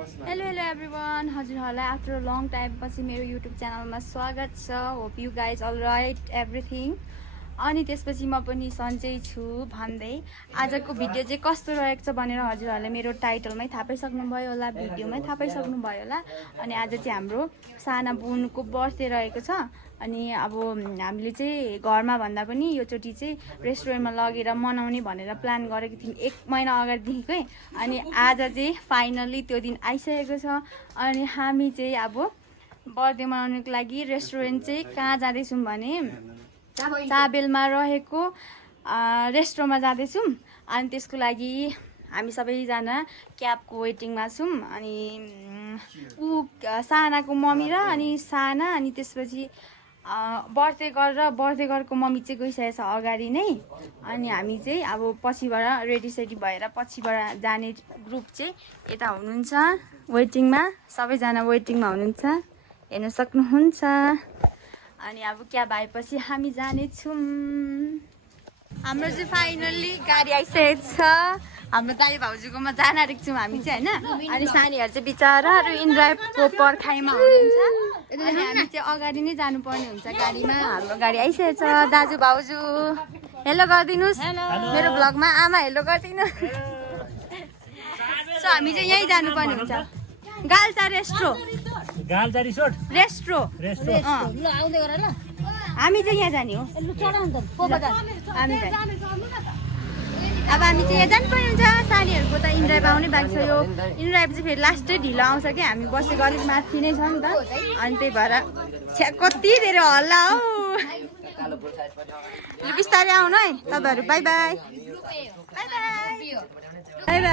Hello everyone, हजुरहरूलाई after a long time पछि मेरो युट्युब च्यानलमा स्वागत छ। Hope you guys all right everything. अनि त्यसपछि म पनि सन्चै छु भन्दै आजको भिडियो चाहिँ कस्तो रहेको छ भनेर हजुरहरूले मेरो टाइटलमै थाहा पाइसक्नुभयो होला, भिडियोमै थाहा पाइसक्नुभयो होला। अनि आज चाहिँ हाम्रो साना बुनको बर्थडे रहेको छ। अनि अब हामीले चाहिँ घरमा भन्दा पनि योचोटि चाहिँ रेस्टुरेन्टमा लगेर मनाउने भनेर प्लान गरेको थियौँ 1 महिना अगाडिदेखिकै। अनि आज चाहिँ फाइनल्ली त्यो दिन आइसकेको छ। अनि हामी चाहिँ अब बर्थडे मनाउनुको लागि रेस्टुरेन्ट चाहिँ कहाँ जाँदैछौँ भने चाबेलमा रहेको रेस्टुरेन्टमा जाँदैछौँ। अनि त्यसको लागि हामी सबैजना क्याबको वेटिङमा छौँ। अनि सानाको मम्मी र अनि साना अनि त्यसपछि बर्थडे गरेको मम्मी चाहिँ गइसकेको छ अगाडि नै। अनि हामी चाहिँ अब पछिबाट रेडी भएर पछिबाट जाने ग्रुप चाहिँ यता हुनुहुन्छ वेटिङमा, सबैजना वेटिङमा हुनुहुन्छ, हेर्न सक्नुहुन्छ। अनि अब क्याब आएपछि हामी जानेछौँ। हाम्रो चाहिँ फाइनल्ली गाडी आइसकेको छ। हाम्रो दाइ भाउजूकोमा जान आँटेको छौँ हामी चाहिँ होइन। अनि सानीहरू चाहिँ बिचराहरू इनड्राइभको पर्खाइमा हुनुहुन्छ। अनि हामी चाहिँ अगाडि नै जानुपर्ने हुन्छ गाडीमा। हाम्रो गाडी आइसकेको छ। दाजु भाउजू हेलो गरिदिनुहोस् मेरो भ्लगमा, आमा हेलो गरिदिनु। सो हामी चाहिँ यहीँ जानुपर्ने हुन्छ, गाल्चा रेस्ट्रो। हामी चाहिँ यहाँ जाने हो। अब हामी चाहिँ यहाँ जानुपर्ने हुन्छ। सानीहरूको त इनड्राइभ आउनै बाँकी छ। यो इनड्राइभ चाहिँ फेरि लास्टै ढिलो आउँछ कि हामी बसेको अलिक माथि नै छ नि त। अनि त्यही भएर कति धेरै हल्ला हौ। लु बिस्तारै आउनु है तपाईँहरू। By by by by by by.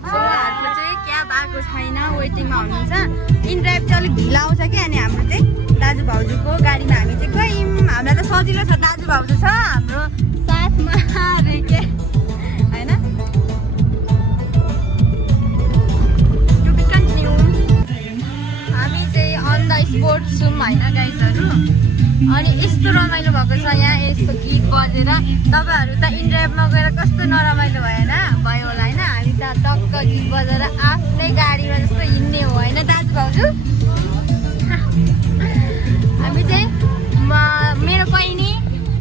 हाम्रो चाहिँ क्याब आएको छैन, वेटिङमा हुनुहुन्छ। इनड्राइभ चाहिँ अलिक ढिलो आउँछ कि। अनि हाम्रो चाहिँ दाजु भाउजूको गाडीमा हामी चाहिँ गयौँ। हामीलाई त सजिलो छ, दाजु भाउजू छ हाम्रो साथमा के होइन। To be continued. हामी चाहिँ अन द स्पोट छौँ होइन गाइजहरू। अनि यस्तो रमाइलो भएको छ यहाँ, यस्तो गीत बजेर। तपाईँहरू त इनड्राइभमा गएर कस्तो नरमाइलो भयो होला होइन। हामी त टक्क गीत बजेर आफ्नै गाडीमा जस्तो हिँड्ने हो होइन दाजु भाउजू। हामी चाहिँ मेरो बहिनी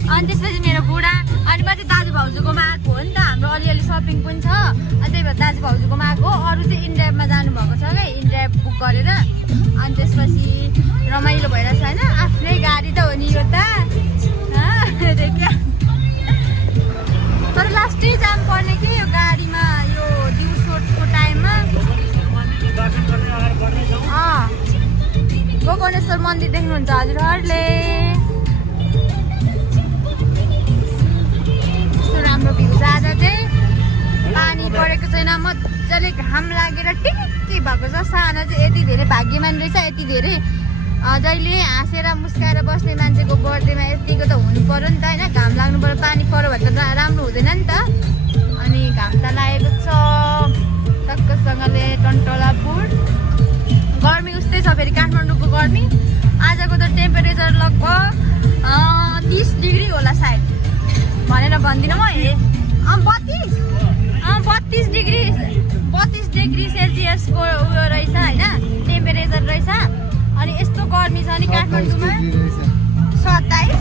अनि त्यसपछि मेरो बुढा अनि म चाहिँ दाजु भाउजूकोमा आएको हो नि त। हाम्रो अलिअलि सपिङ पनि छ। अनि त्यही भएर दाजु भाउजूकोमा आएको। अरू चाहिँ इनड्राइभमा जानुभएको छ क्या, इनड्राइभ बुक गरेर। अनि त्यसपछि रमाइलो भइरहेछ होइन। आफ्नै गाडी त हो नि यो त। तर लास्टै जानु पर्ने कि यो गाडीमा, यो दिउँसोको टाइममा। गोकर्णेश्वर मन्दिर देख्नुहुन्छ हजुरहरूले। यस्तो राम्रो भ्यू छ। आज चाहिँ पानी परेको छैन, मजाले घाम लागेर टिक्की भएको छ। सानो चाहिँ यति धेरै भाग्यमान रहेछ, यति धेरै जहिले हाँसेर मुस्काएर बस्ने मान्छेको बर्थडेमा यतिको त हुनु पर्यो नि त होइन। घाम लाग्नु पर्यो, पानी पऱ्यो भने त राम्रो हुँदैन नि त। अनि घाम त लागेको छ टक्कसँगले टन्टलापुर। गर्मी उस्तै छ फेरि काठमाडौँको गर्मी। आजको त टेम्परेचर लगभग 30 डिग्री होला सायद भनेर भन्दिनँ म। 32 डिग्री सेल्सियसको उयो रहेछ होइन, टेम्परेचर रहेछ। अनि यस्तो गर्मी छ नि काठमाडौँमा। 27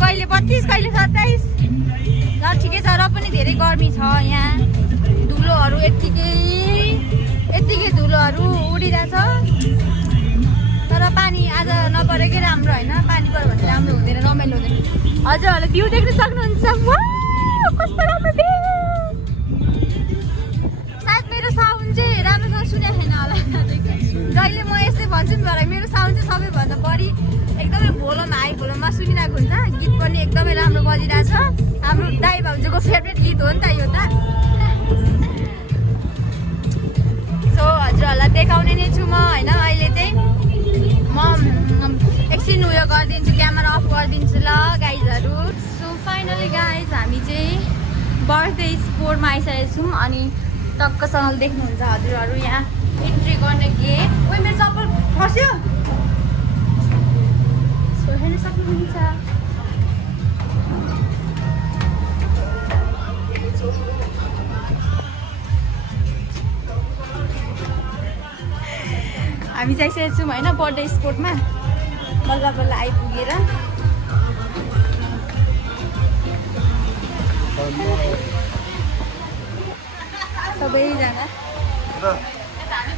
कहिले 32 कहिले 27। ल ठिकै छ, र पनि धेरै गर्मी छ यहाँ। धुलोहरू यत्तिकै धुलोहरू उडिरहेछ। तर पानी आज नपरेकै राम्रो होइन, पानी पऱ्यो भने राम्रो हुँदैन, रमाइलो हुँदैन। हजुरहरूले भ्यू देख्न सक्नुहुन्छ। कस्तो राम्रो भ्यू। सायद मेरो साउन्ड चाहिँ राम्रोसँग सुनेको छैन होला। जहिले म यसै भन्छु नि भएर मेरो साउन्ड चाहिँ सबैभन्दा बढी एकदमै भोलोमा हाई भोलोमा सुनिरहेको हुन्छ। गीत पनि एकदमै राम्रो बजिरहेछ। हाम्रो दाइ भाउजूको फेभरेट गीत हो नि त यो त। सो हजुरहरूलाई देखाउने नै छु म होइन। अहिले चाहिँ म एकछिन उयो गरिदिन्छु, क्यामेरा अफ गरिदिन्छु ल गाइजहरू। सो फाइनली गाइज हामी चाहिँ बर्थडे स्पोटमा आइसकेको छौँ। अनि टक्कसँग देख्नुहुन्छ हजुरहरू यहाँ इन्ट्री गर्ने गेट। ओ मेरो चप्पल फस्यो। सो हेर्न सक्नुहुन्छ। हामी जाइसकेको छौँ होइन बर्थडे स्पोर्टमा बल्ल बल्ल आइपुगेर सबैजना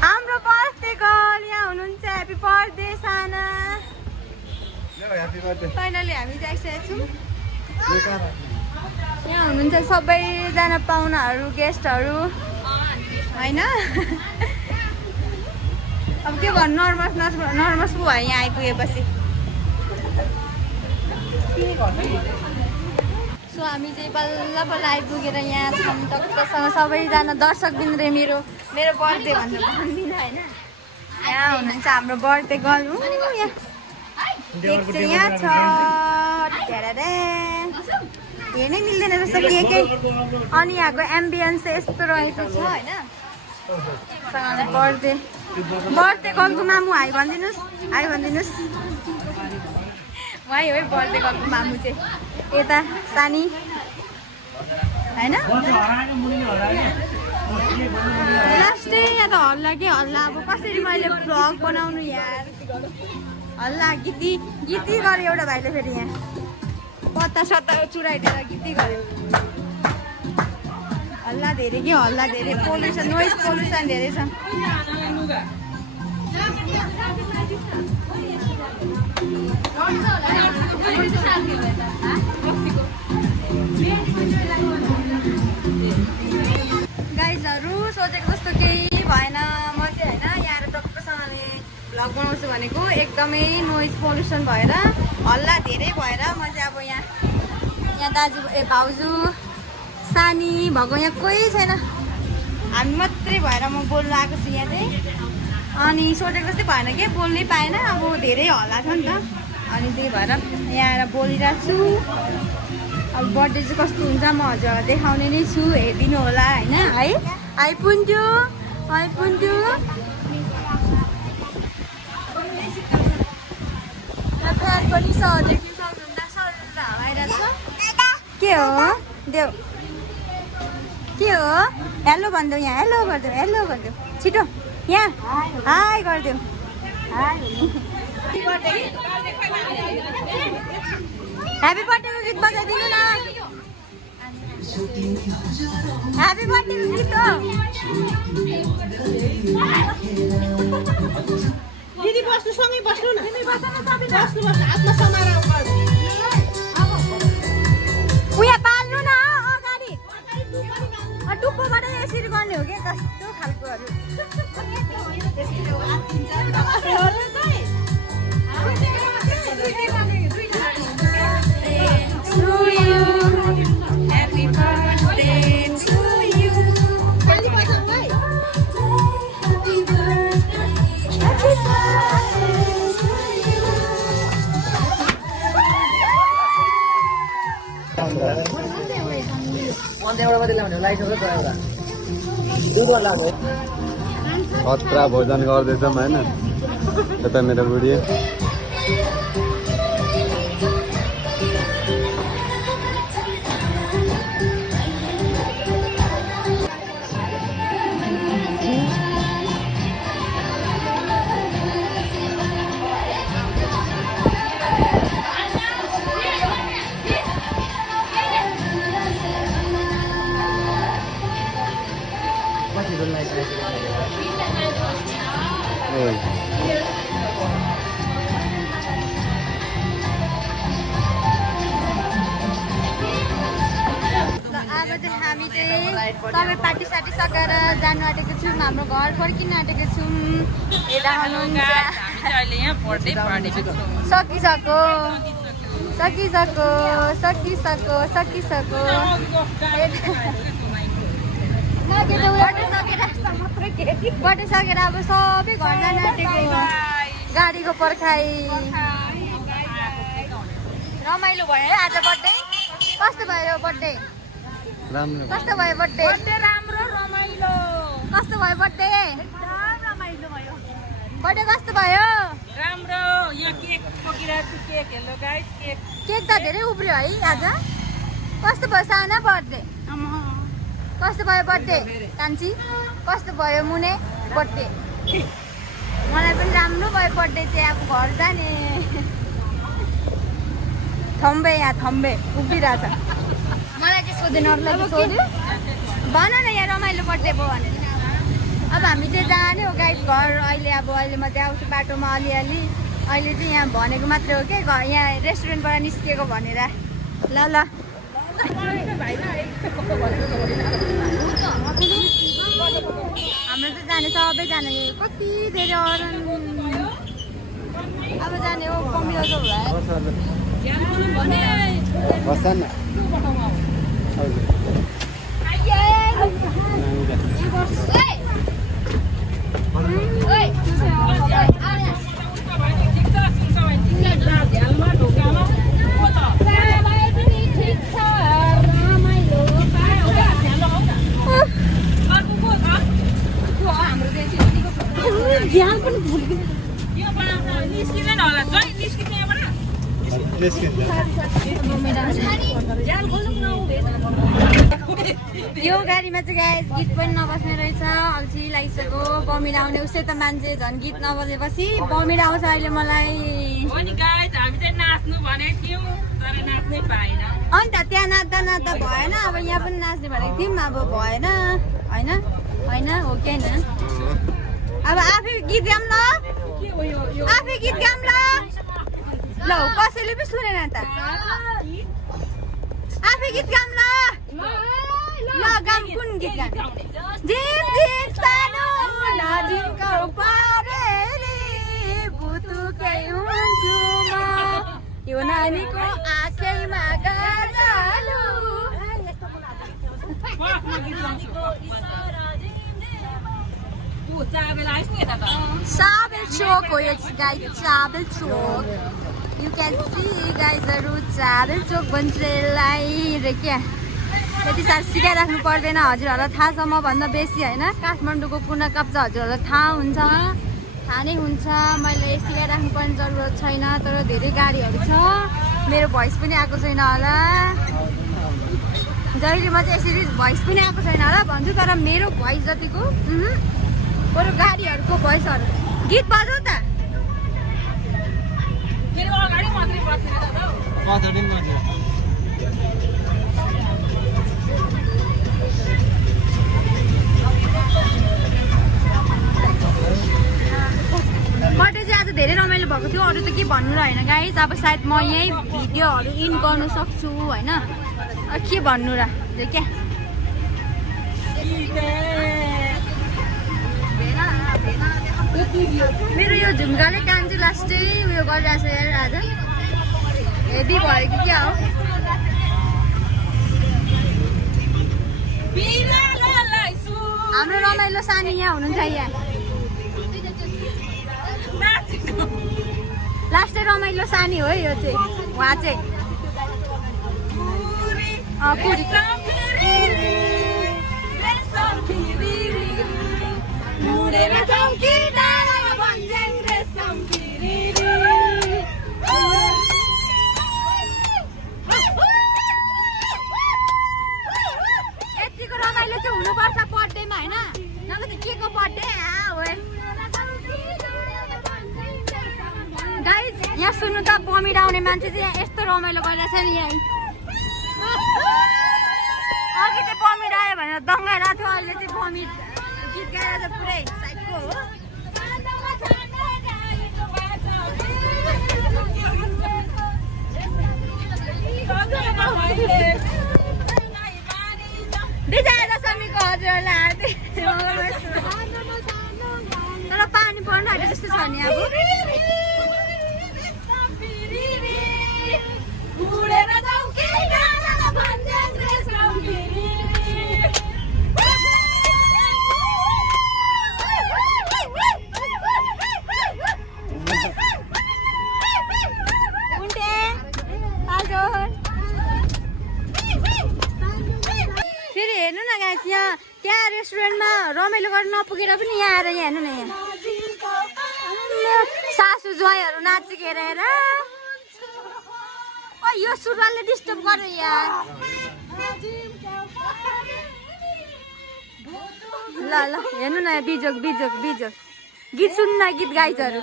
हाम्रो बर्थडे गर्ल यहाँ हुनुहुन्छ ह्याप्पी बर्थडे साना फाइनली हामी जाइसकेको छौँ यहाँ हुनुहुन्छ सबैजना पाहुनाहरू गेस्टहरू होइन अब के भन्नु नर्भस पो भयो यहाँ आइपुगेपछि सो हामी चाहिँ बल्ल बल्ल आइपुगेर यहाँ छौँ टक्कसँग सबैजना दर्शकबिन्दुले मेरो बर्थडे भनेर भन्दिनँ होइन यहाँ हुनुहुन्छ हाम्रो बर्थडे गर्ल यहाँ केक चाहिँ यहाँ छ हेर्नै मिल्दैन रहेछ केकै अनि यहाँको एम्बियन्स चाहिँ यस्तो रहेको छ होइन बर्थडे गर्लको मामु हाई भनिदिनुहोस् उहाँ हो बर्थडे गर्लको मामु चाहिँ यता सानी होइन लास्टै यहाँ त हल्ला के हल्ला अब कसरी मैले भ्लग बनाउनु यार हल्ला गीती गऱ्यो एउटा भाइले फेरि यहाँ पत्ता सत्ता चुराइदिएर गीती गऱ्यो हल्ला धेरै के हल्ला धेरै पोल्युसन नोइज पोल्युसन धेरै छ गाइजहरू सोचेको जस्तो केही भएन म चाहिँ होइन यहाँ टक्कसँगले भ्लग बनाउँछु भनेको एकदमै नोइज पोल्युसन भएर हल्ला धेरै भएर म चाहिँ अब यहाँ दाजु भाउजू सानी भएको यहाँ कोही छैन हामी मात्रै भएर म बोल्नु आएको छु यहाँ चाहिँ अनि सोचेको जस्तै भएन कि बोल्नै पाएन अब धेरै हल्ला छ नि त अनि त्यही भएर यहाँ आएर बोलिरहेको छु अब बर्थडे चाहिँ कस्तो हुन्छ म हजुर देखाउने नै छु हेरिदिनु होला होइन है आइपुन्छु फ्यान पनि के हो देऊ के हो हेलो भनिदेऊ यहाँ हेलो गरिदेऊ छिटो यहाँ हाई गरिदेऊ ह्याप्पी बर्थडेको गीत बजाइदिनु न ह्याप्पी बर्थडेको गीत हो दिदी बस्नु सँगै बस्नु न बस्नु हातमा समाएर उहाँ पाल्नु न अगाडि टुप्पोबाट यसरी गर्ने हो कि कस्तो खालकोहरू खतरा भोजन गर्दैछौँ होइन यता मेरो बुढी हामी चाहिँ सबै पार्टी सार्टी सकेर जानु आँटेको छौँ हाम्रो घर फर्किन आँटेको छौँ यता सकिसक्यो बर्थडे सकेर अब सबै घर जानु आँटेको गाडीको पर्खाइ रमाइलो भयो है आज बर्थडे कस्तो भयो बर्थडे कस्तो भयो बर्थडे राम्रो रमाइलो कस्तो भयो बर्थडे रमाइलो भयो बर्थडे कस्तो भयो राम्रो यहाँ केक पकिरहेको छु केक हेलो गाइस केक त धेरै उब्रियो है आज कस्तो भयो साना बर्थडे कस्तो भयो बर्थडे कान्छी कस्तो भयो मुने बर्थडे मलाई पनि राम्रो भयो बर्थडे चाहिँ अब घर जाने थम्बे यहाँ थम्बे उभिरहेछ मलाई चाहिँ सोधेन अरूलाई चाहिँ सोध्यो भन न यहाँ रमाइलो बर्थडे भयो भनेर अब हामी चाहिँ जाने हो गाइस घर अहिले मात्रै आउँछु बाटोमा अलिअलि अहिले चाहिँ यहाँ भनेको मात्रै हो क्या यहाँ रेस्टुरेन्टबाट निस्किएको भनेर ल ल हाम्रो चाहिँ जाने सबैजना कति धेरै अब जाने हो कमिलो होला यो गाडीमा चाहिँ गाइस गीत पनि नबस्ने रहेछ अल्छी लागिसक्यो बमिरा आउने उसै त मान्छे झन् गीत नबजेपछि बमिरा आउँछ अहिले मलाई अन्त त्यहाँ नाच्दा नाच्दा भएन अब यहाँ पनि नाच्ने भनेको थियौँ अब भएन होइन होइन हो कि होइन अब आफै गीत गाऊँ ल आफै गीत गाऊँ ल कसैले पनि सुनेन त आफै गीत गाऊँ ल गाऊँ कुन गीत गाऊँ झिम झिम सानो नजिनको परेली बुतुकै हुन्छु म यो नानीको आँखैमा गजलु Travel Chalk हो yo guys Travel Chalk You can see गाइसहरु Travel Chalk भन्छ यसलाई रे क्या यति साह्रो सिकाइराख्नु पर्दैन हजुरहरूलाई थाहा छ म भन्दा बेसी होइन काठमाडौँको कुना काप्चा हजुरहरूलाई थाहा हुन्छ थाहा नै हुन्छ मैले सिकाइराख्नु पर्ने जरुरत छैन तर धेरै गाडीहरू छ मेरो भोइस पनि आएको छैन होला जहिले म चाहिँ यसरी भोइस पनि आएको छैन होला भन्छु तर मेरो भोइस जतिको बरु गाडीहरूको भोइसहरू गीत बजाऊ त बर्थडे चाहिँ आज धेरै रमाइलो भएको थियो अरू त के भन्नु र होइन गाइस अब सायद म यही भिडियोहरू इन गर्नु सक्छु होइन के भन्नु र क्या मेरो यो झुम्काले कान चाहिँ लास्टै उयो गरिरहेको छ यार आज हेभी भयो कि क्या हो हाम्रो रमाइलो सानी यहाँ हुनुहुन्छ यहाँ लास्टै रमाइलो सानी हो यो चाहिँ उहाँ चाहिँ यतिको रमाइलो चाहिँ हुनुपर्छ बर्थडेमा होइन नभए त के को बर्थडे गाइस यहाँ सुन्नु त बमिरा आउने मान्छे चाहिँ यहाँ यस्तो रमाइलो गरिरहेछ नि यहाँ अघि चाहिँ बमिरा आयो भनेर दङ्गाइरहेको थियो अहिले चाहिँ बमिर गीत गाएर चाहिँ पुरै साइडको हो विजय दशमीको हजुरहरूलाई तर पानी पर्नु आँट्यो जस्तो छ नि अब फेरि हेर्नु न गाइस यहाँ त्यहाँ रेस्टुरेन्टमा रमाइलो गर्न नपुगेर पनि यहाँ आएर यहाँ हेर्नु न यहाँ सासु ज्वाइँहरू नाचिकेर हेर यो सुरुवालले डिस्टर्ब गर्यो यार ल ल हेर्नु न बिजोक बिजोक बिजोक गीत सुन्न गीत गाइजहरू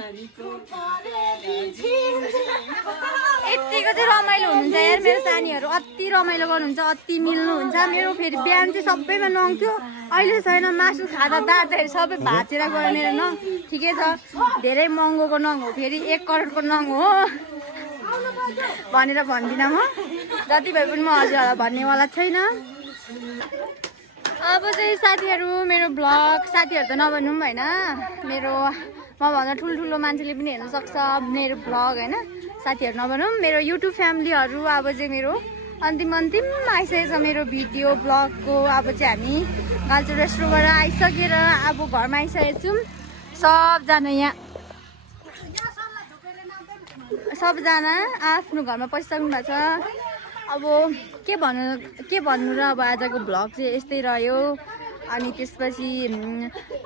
यतिको चाहिँ रमाइलो हुनुहुन्छ यार मेरो सानीहरू अति रमाइलो गर्नुहुन्छ अति मिल्नुहुन्छ मेरो फेरि बिहान चाहिँ सबैमा नङथ्यो अहिले छैन मासु खाँदा दाँतहरू सबै भाँचेर गयो मेरो नङ ठिकै छ धेरै महँगोको नङ हो फेरि 1 करोडको नङ हो भनेर भन्दिनँ म जति भए पनि म हजुरहरूलाई भन्नेवाला छैन अब चाहिँ साथीहरू मेरो ब्लग साथीहरू त नभनौँ होइन मेरो मभन्दा ठुल्ठुलो मान्छेले पनि हेर्न सक्छ मेरो ब्लग होइन साथीहरू नभनौँ मेरो युट्युब फ्यामिलीहरू अब चाहिँ मेरो अन्तिम आइसकेको छ मेरो भिडियो ब्लगको अब चाहिँ हामी गाल्चो रेस्टुरेन्टबाट आइसकेर अब घरमा आइसकेको छौँ सबजना यहाँ सबजना आफ्नो घरमा पसिसक्नु भएको छ अब के भन्नु र अब आजको भ्लग चाहिँ यस्तै रह्यो अनि त्यसपछि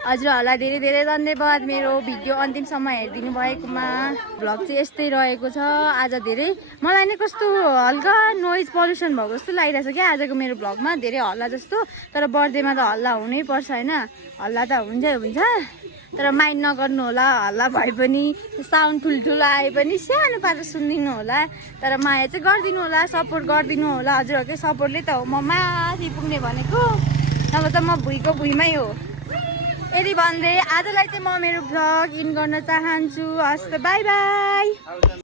हजुरहरूलाई धेरै धेरै धन्यवाद मेरो भिडियो अन्तिमसम्म हेरिदिनु भएकोमा भ्लग चाहिँ यस्तै रहेको छ आज धेरै मलाई नै कस्तो हल्का नोइज पल्युसन भएको जस्तो लागिरहेछ क्या आजको मेरो भ्लगमा धेरै हल्ला जस्तो तर बर्थडेमा त हल्ला हुनैपर्छ होइन हल्ला त हुन्छ तर माइन्ड नगर्नु होला हल्ला भए पनि साउन्ड ठुल्ठुलो आए पनि सानो पारेर सुनिदिनु होला तर माया चाहिँ गरिदिनु होला सपोर्ट गरिदिनु होला हजुरहरूकै सपोर्टले त हो म माथि पुग्ने भनेको नभए त म भुइँको भुइँमै हो यदि भन्दै आजलाई चाहिँ म मेरो भ्लग इन गर्न चाहन्छु हस् त बाई बाई